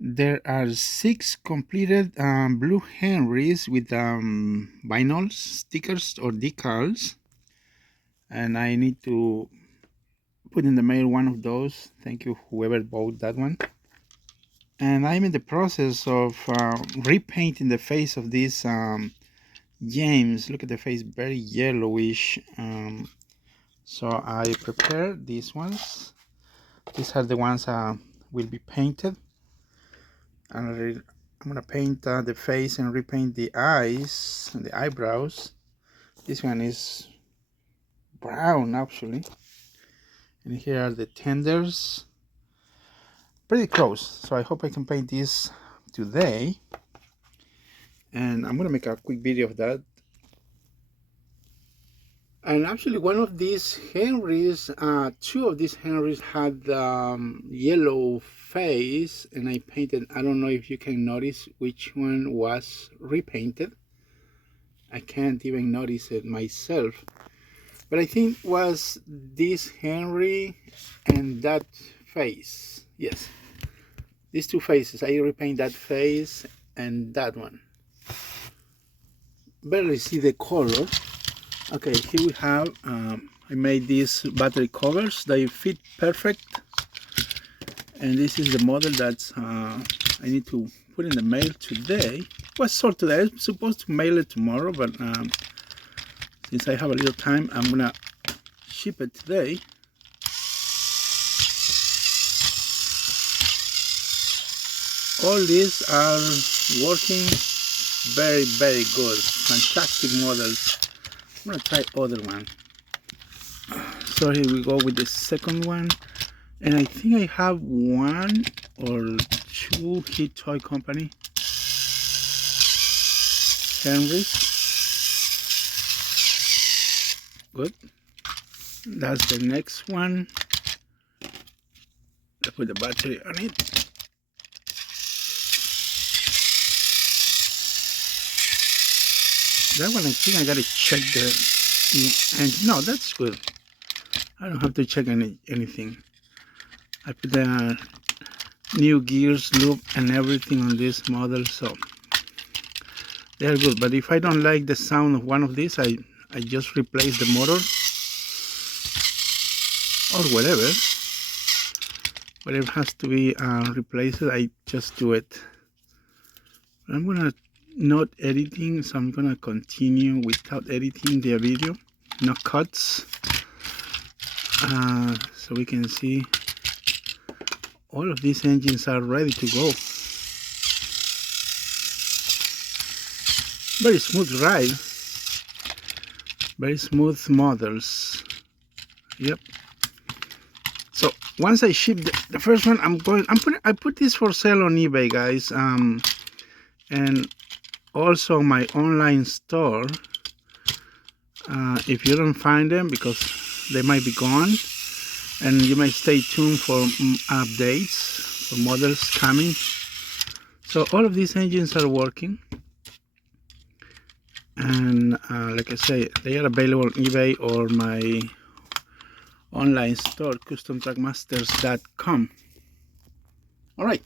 There are 6 completed Blue Henrys with vinyl stickers or decals, and I need to put in the mail one of those. Thank you whoever bought that one. And I'm in the process of repainting the face of this James. Look at the face, very yellowish. So I prepared these ones. These are the ones will be painted. And I'm gonna paint the face and repaint the eyes and the eyebrows. This one is brown actually, and here are the tenders, pretty close. So I hope I can paint this today, and I'm gonna make a quick video of that. And actually one of these Henrys, 2 of these Henrys had yellow face, and I painted. I don't know if you can notice which one was repainted. I can't even notice it myself, but I think was this Henry and that face. Yes, these 2 faces. I repaint that face and that one. Barely see the color. Okay, here we have I made these battery covers. They fit perfect, and this is the model that I need to put in the mail today. It was sold today. I'm supposed to mail it tomorrow, but since I have a little time, I'm gonna ship it today. All these are working very, very good. Fantastic models. I'm gonna try other one. So here we go with the second one, and I think I have 1 or 2 Heat Toy Company Henrys. Good. That's the next one. I put the battery on it. That one I think I gotta check the engine. No, that's good. I don't have to check anything. I put the new gears, loop, and everything on this model, so they're good. But if I don't like the sound of one of these, I just replace the motor or whatever has to be replaced. I just do it. I'm gonna not editing, so I'm gonna continue without editing the video, no cuts, so we can see all of these engines are ready to go. Very smooth ride, very smooth models. Yep. So once I ship the first one, I put this for sale on eBay, guys, and also my online store. If you don't find them, because they might be gone, and you may stay tuned for updates for models coming. So all of these engines are working, and like I say, they are available on eBay or my online store, customtrackmasters.com. All right,